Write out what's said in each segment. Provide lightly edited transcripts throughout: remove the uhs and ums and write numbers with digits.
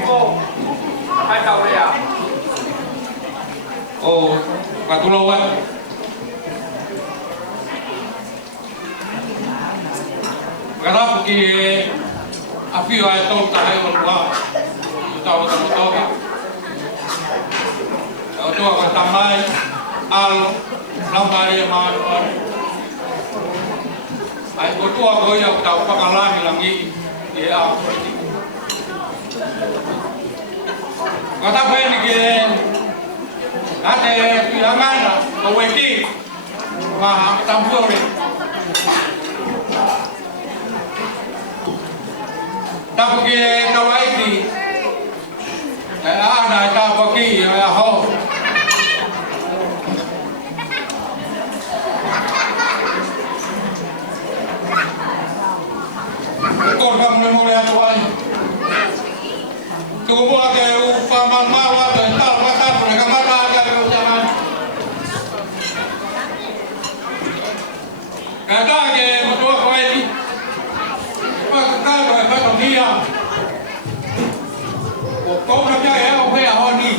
po. Hai Votea. Oh, patulungan. Karena pergi api itu tahu orang tahu tahu. Itu akan tambah al lambari manual. Aku tu aku yang tahu pengalaman lagi dia apa ini. Kata apa ini ke? Ada bilangan aweki mah tampur ni. Tak pergi kawai di, ada tak pergi Faiaho. Kau kamu mulai tuan, tu buat ke upaman mawa tentang makan mereka mana ada keutamaan. Kata ke betul kau ini. Kau kata dia, kau nak jadi apa Faiaho ni?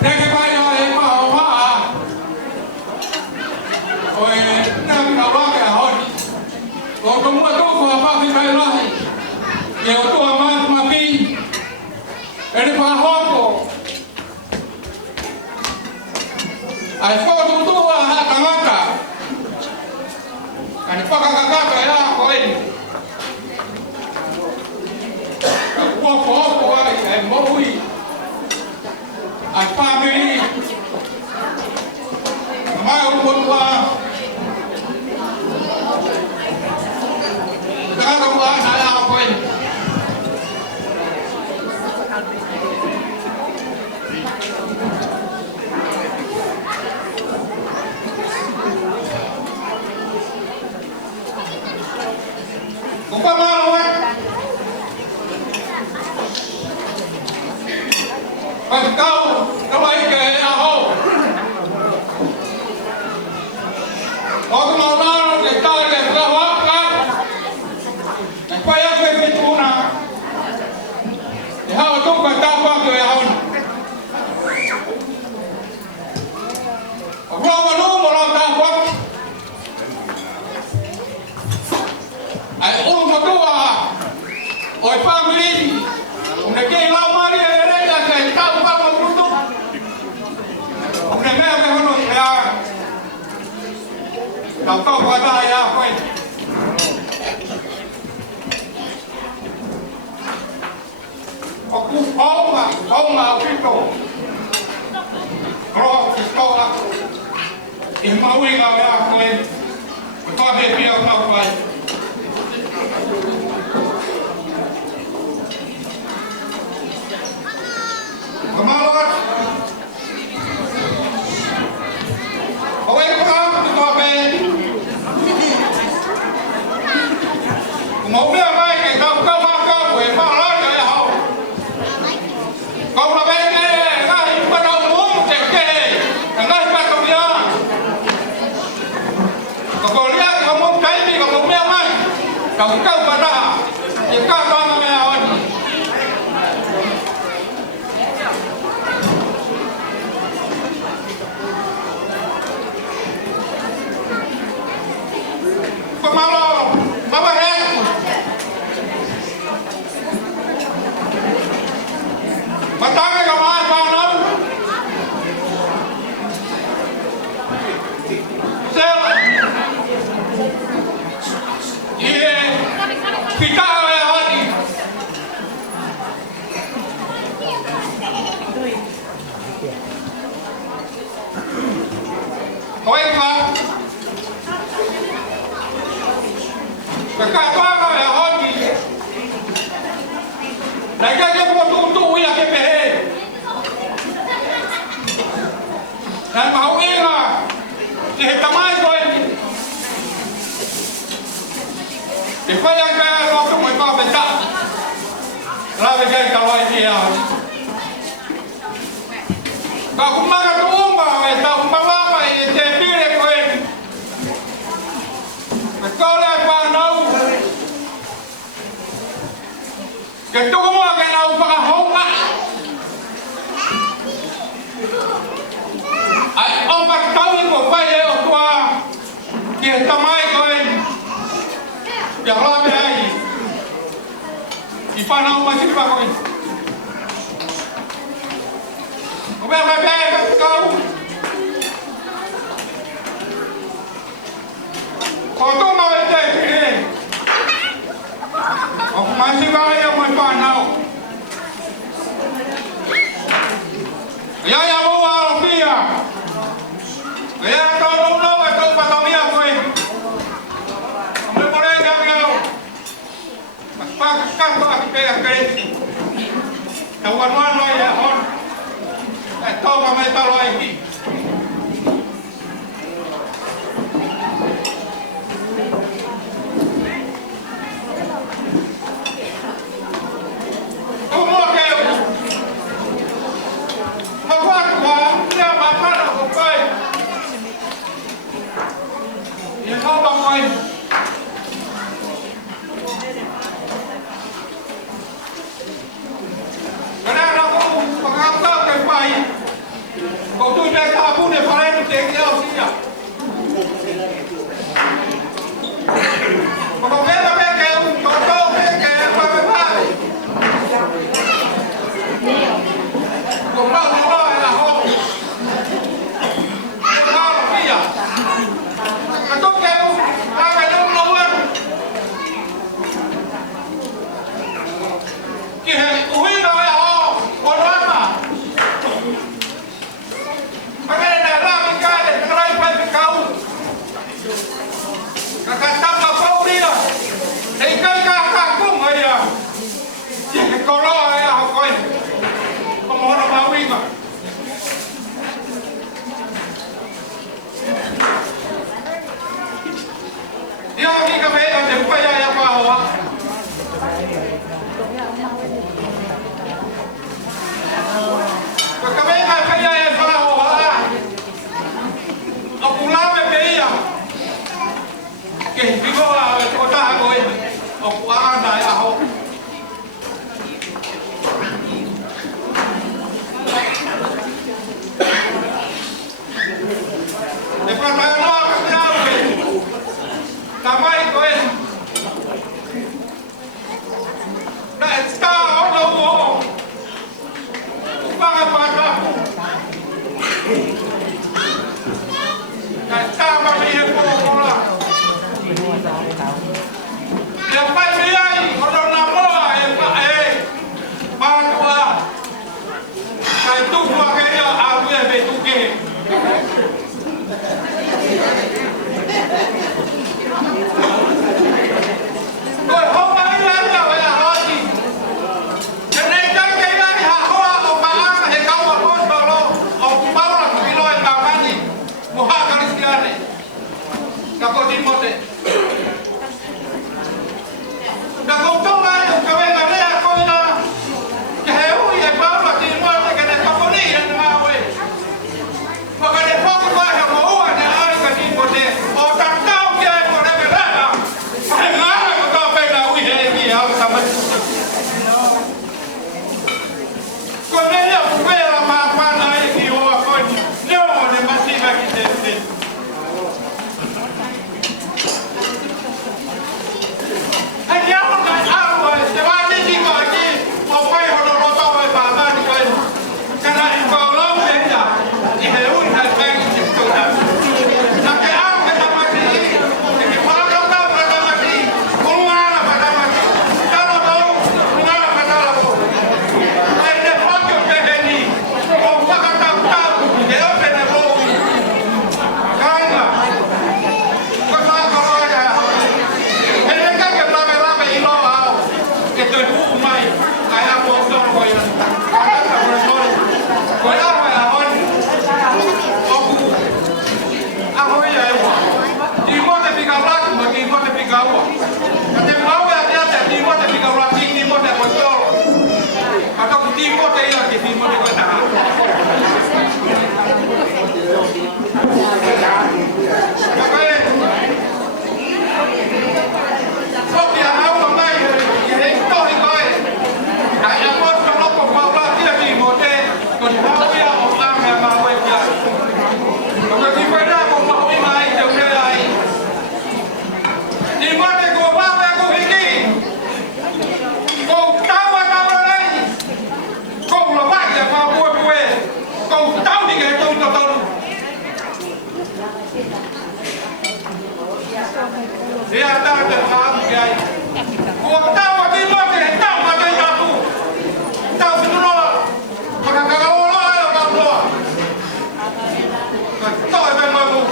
Jangan Faiaho apa apa. Oi, nak apa Faiaho ni? Kau semua tu kau apa sih Faiaho ni? Yang tu amat mati. Ini Faiaho tu. Aku tu tangga. Kan kakak ya kau ini. Kau ai mau ini. Apa beri? Mau buat Sekarang buat saya apa ini? Bukan malu kan? Kau baik ke Faiaho? Kau tu malu kita dia berlawak kan? Supaya kau itu nak. Dia tu kata apa ke Faiaho? Orang malu orang tak apa. Ai orang tua, oi family, mereka lama dia ada saya tahu apa betul. Mereka memang ya, tahu pada ya apa ini. Aku kau itu, kalau kita ini mau ingat ya apa ini, betul dia tahu apa. Kemaluan, awak faham betul apa? Mau biar baik, kau makan, awak malah jadi hau. Kau lebih ni, ngai pada umum cekeh, ngai pada dia. Kau lihat kamu kain ni, kamu biar baik, kau pada, jika kau nak awak. Pemalu, apa ya? Matangnya kemana panam? Sel, iya, kita ya hari. Kau apa? Kakak apa ya hobi? Mereka dia buat untuk ya KPH. Dan mau ingat, dihitamai kau ini. Apa yang kau lakukan mereka bencak. Lalu kalau ini ya. Kau makan rumah, kau makan apa ini? Jadi kau ini. Kau lihat panau. cái tôi có mua cái nào Faiaho lại ông bắt tao như một Faiaho qua kia tao mai coi chẳng lo cái này thì Faiaho mà xin vào coi không biết phải về các câu có tôi mà về đây thì ông mà xin vào đây ông mới toàn nào ya bố vào phía ya tôi đúng đâu mà tôi bắt đầu đi à coi ông lên đây gặp nhau phát các cái tao quan ngoan nói ya hon tao mà mày tao nói gì tôi mua kêu mà phát quả nhà bà phát là không phải thì không bằng quay cái này nó cũng bằng áp tác cái phải cậu tôi đây ta cũng để phải lên tiếng nhau chứ nhỉ mà cậu biết là cái kêu cậu đâu cái kêu phải phải phải cũng đâu nó nói là không không đâu là cái gì à mà tôi kêu ta phải đâu lâu hơn cái hệ ui nói là họ còn đoán mà cái này là làm cái để cái này phải Kung tawa Timote, tawa tayo nato. Tawa pinuno. Makakakawala kayo kapwa. Ito ay pemagu.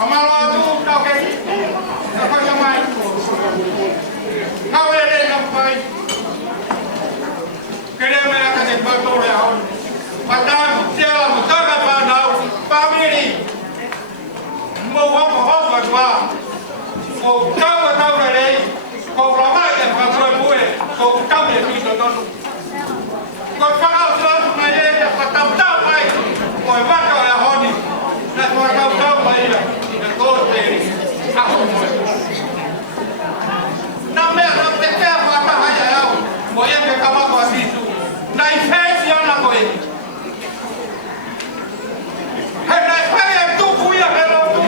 Amalo atu tau ke. Apa samai? Kau ele sampai. Kena mereka betul ya. Padahal dia mustahil pandau family. Mau apa berdua. Kau tahu dari. Kau ramai yang berbuat buat. Kau tahu yang itu tu. Kau faham selalu macam yang patah baik. Kau macam yang honi. Dan kau tahu baik. Kau sendiri. Aku mau. Namanya namanya apa aja ya. Kau yang berkawan kau situ. Naik face yang nak kau ini. Hendak saya tu punya kalau tu.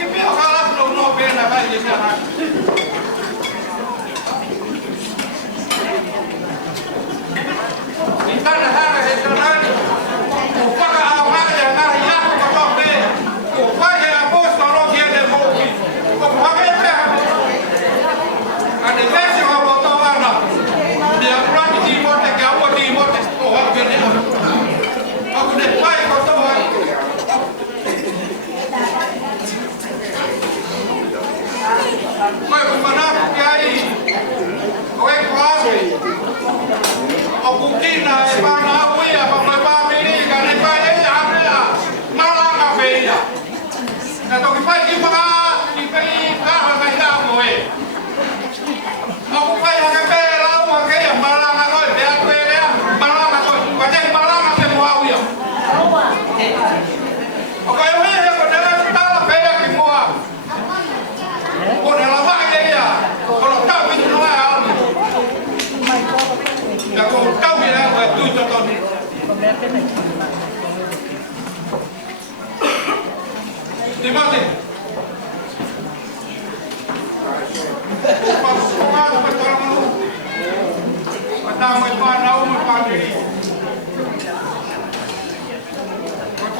Ini kalau belum novel nak aja sekarang. Kita dah ada sekarang. Upaya awak yang nak yang kau tu. Upaya bos kalau dia ada mobil. Upaya apa? Ada versi kalau tu mana? Dia pulang di Timote, kau di Timote. Oh, apa ni? Aku dah baik kau tu. Kau kemana kiai? Kau keluar. Aku kena mana aku ya, apa ini kan apa ini ada malah apa ya? Kalau kita pergi mana, kita kah kita mau Aku pergi ke Pelau, ke yang malah aku dia tu ya, malah aku macam malah aku mau ya. Oke ini yang adalah kita beda semua. Kau dah lama ya, kalau tahu itu nama Kau tahu ya, tu contoh. Timote. Pasal betul malu. Pertama mana umur pandiri.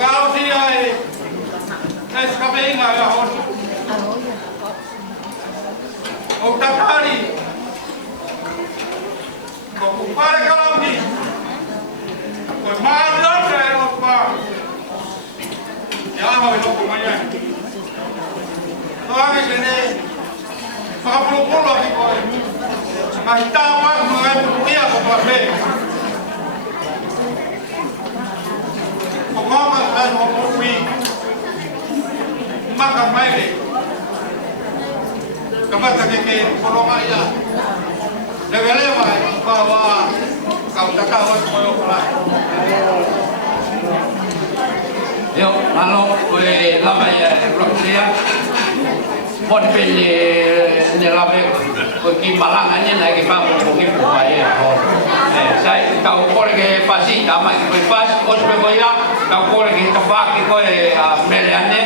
Kalau dia sekarang ingat ya hon. Otak hari. Kau pada kalau ni. Kau mana saya apa? Ya mau itu kumanya. Tuan ini. Fakapuluh lagi kau. Mahitawa mengenai dia berbagai. Pengalaman dan hobi. Maka baik. Kepada kita kolomaya. Jangan lewat bahwa kau tak tahu semua orang. Yo, lalu kue lama ya, belum siap. Pon pilih ni lama kue kimalangannya lagi bangun mungkin buaya. Saya kau kau lagi pasti, ama kue pas, kau sebenarnya kau kau lagi tempat kue melihatnya.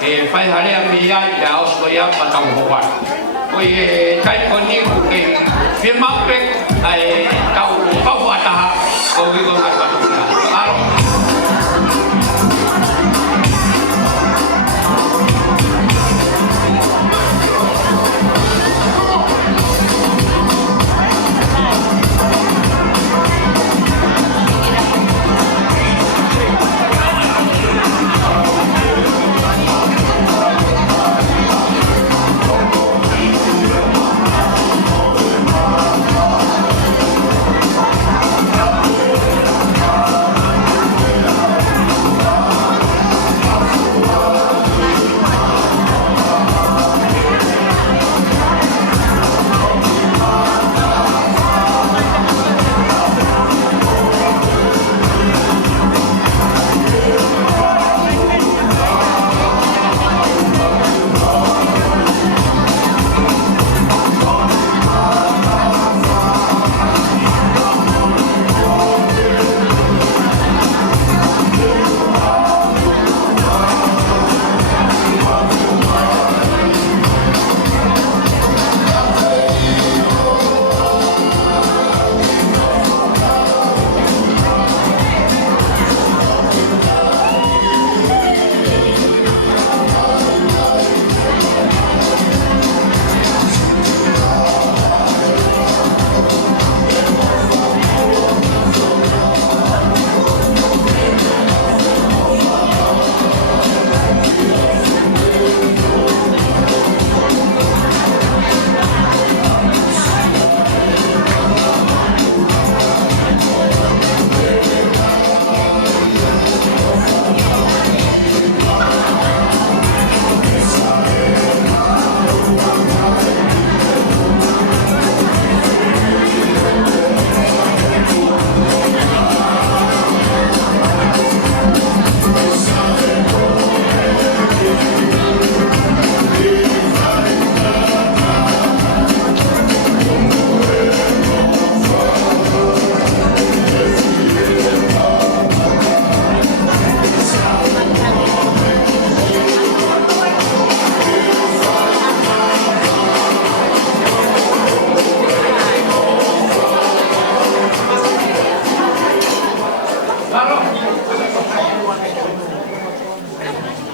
Faiaho yang dia ya us kue apa tahu buat. Kue cai kau ni kue firman pek, kau buat apa? Kau itu apa? Alo.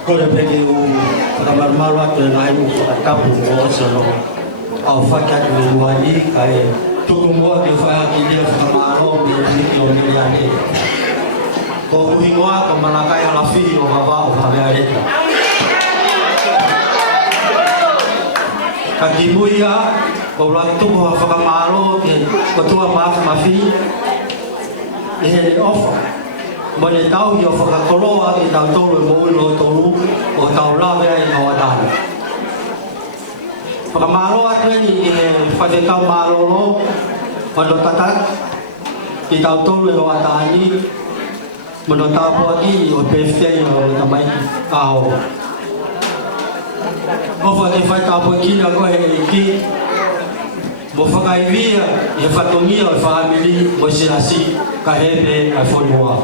ko le peke u whakamarumaro atu e nai u whakatapu o osano au whakatu e uani kai tuku mua ki whaaki lia whakamaro me niki o Viliami. Ko uhingoa ko manakai halafi o hawa o hameareta. Ka kimuia ko latuku ha whakamaro ke kotua mafi i hele ofa. Mo le tau i o whakakoloa ki tau tolu e mou lo tolu o tau lawe ai o atana. Whakamaro atu e ni i he whakekau marolo o no tatak ki tau tolu e o atani mo no tau poaki o PFT o tamaiki aho. O whake whai tau poaki na koe he iki mo whakaivia i he whatongia o whaamili mo sirasi ka hepe ai whonua.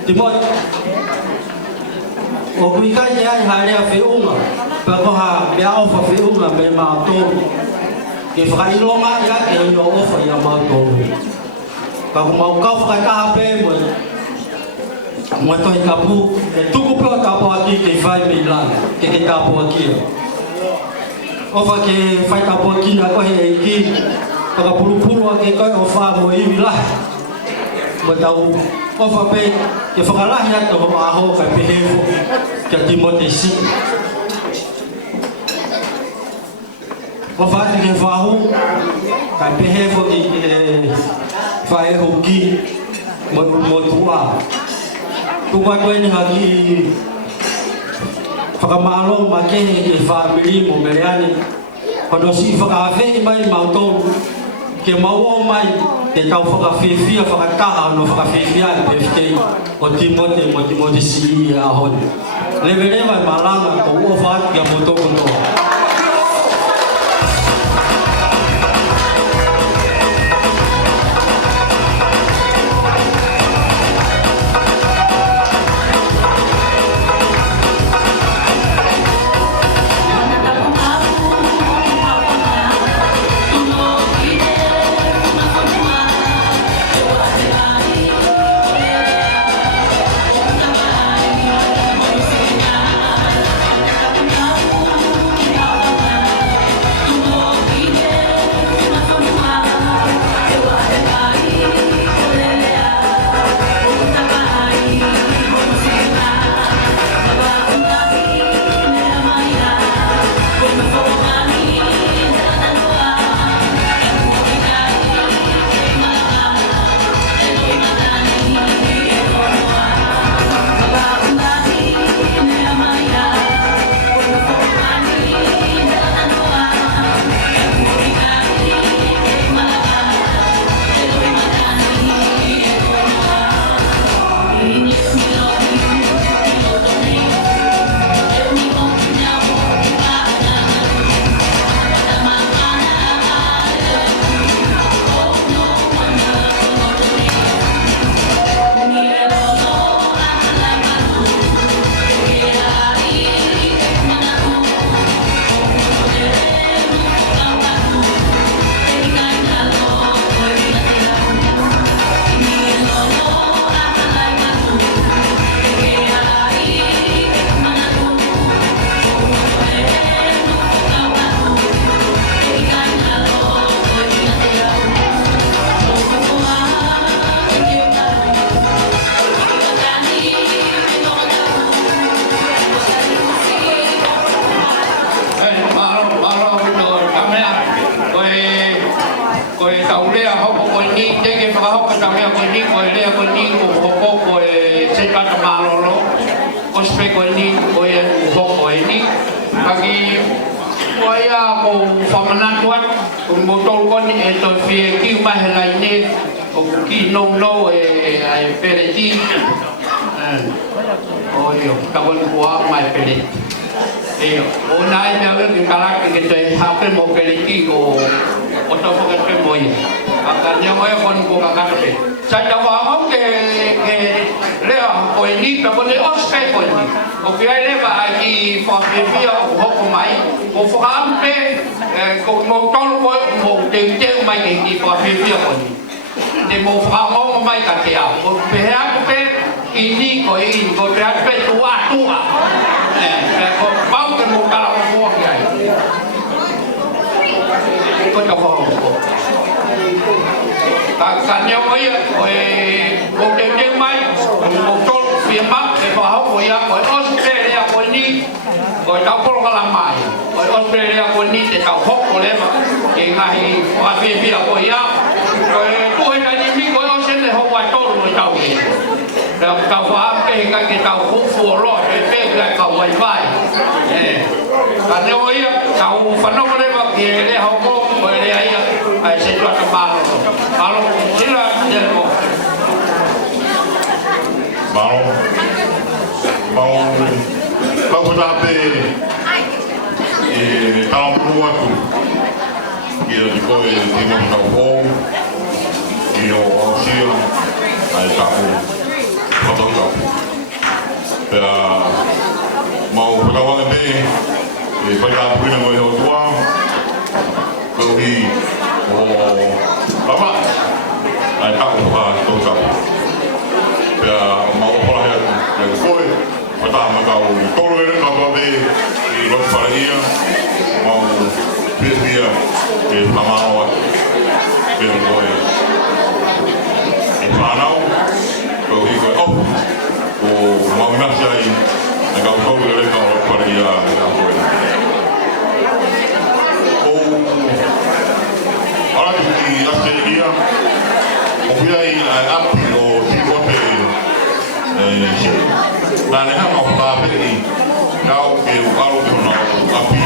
Timote, o kuikai te ai harea whiunga, pa koha mea ofa whiunga me mātou. Ke whakailonga ia ke i o ofa ia mātou. Ka ku maukau whakataha pē mo toi tapu, e tuku pēo tapu aki ke whai me ilan, ke tapu akia. Ofa ke whai tapu aki na kohe e ki, whakapurupuru ake koe o wha mo iwi lai. Mo tau ofa pe ke whakalahi atu ho aho kai Faiaho kia Timote si. Ofa atu ke Faiaho kai Faiaho ki Faiaho ki mo tua. Tuwa koe ni haki whakamalo makehe ke whaamiri mo Viliami. Kono si whakawhi mai mautou ke maua mai te tau whakawhiwhia whakataha no whakawhiwhia e PFT o Timote mo Timote si a honi. Lewe malanga ko ua whaat kia moto kotoa. Te mo whakaongo mai ka te au. O peheako pe ini ko tera pe tua ko pau ke mo kala mo kia ko ta ko ka nyau ko te mai ko tol phía bắc ke Faiaho ko ya ko Australia ko ni ko ta ko kala mai ko Australia ko ni te Taufo'Ou ko le ke ngai wa fi ko ya ko tu he ka ni mi ko Australia ho wa tol mo tau ni tau fa pe ka ke tau fu lo pe ka ka wifi ka ne o ia tau fa no le ba ke le ho ko le ai se tu ta ba lo sila de mo mau kita pe kalau perlu aku kira di kau di mana Taufo'Ou kira Australia ai tahu potong kau ya mau berkawan pe pada punya mau tua kau di lama ai tahu potong kau ya mau pola ya kau pertama kau tolong kau be di luar Faiaho mau dia di Pamau di kau di Faiaho kau ikut mau nasihat kau tahu le kau luar Faiaho orang di Australia mempunyai api Timote dan yang mau tapi kau kalau kena api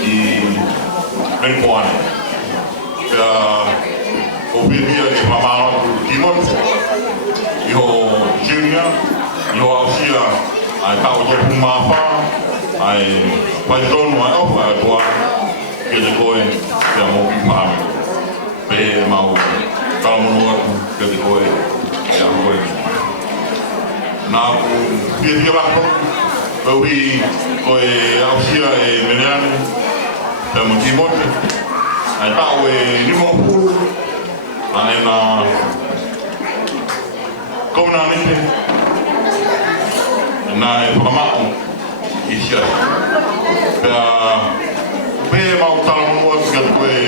di lingkungan ya kopi dia di Pamau Timote yo China yo Australia kau jadi pemapa pajon mau apa tua kita kau yang mau paham pe mau kalau menurut kita kau yang kau na dia bakal bagi koi Australia menian dan Timote ai tahu ni mau pul ana kau nanti na Pamau isya be mau tahu menurut kita koi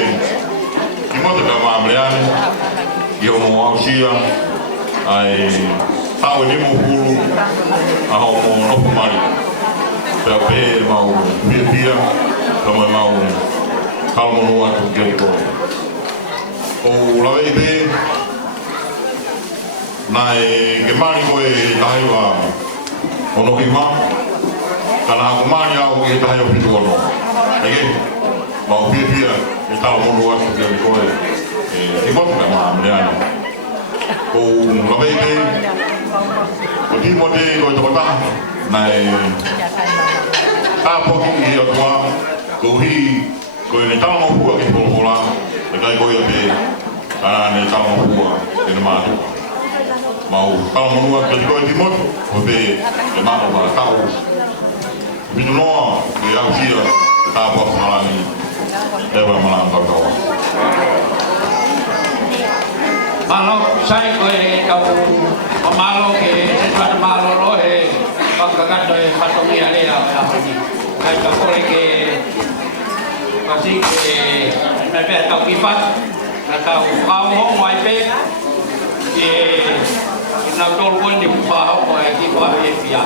Timote sama menian yo mau Australia ai tahu ni mau pulu, aku mau nopo mari, tapi mau biar sama mau kalau mau waktu gitu. Lalu ini, naik kemana kau tahu ono hima, karena aku mani aku kita tahu itu ono, lagi mau biar kalau mau waktu gitu, ikut sama dia. Lalu ini Timote ko tawata nai apa ki yo tua ko ni tala mo pu ki pola kai ko yo be ana ni tala mo pu ni ma mau tala mo wa ki ko Timote ko be e ma ko ba tau binu no ki ya ki ta po ala ni e ba ma ta ko Malo saya kau pemalo ke sesuatu malo loh pangkakan doy patungi ada ya apa ni kau boleh ke kasih ke mereka kau kipas atau kau mau wipe ke nak tolong di Faiaho kau kipas dia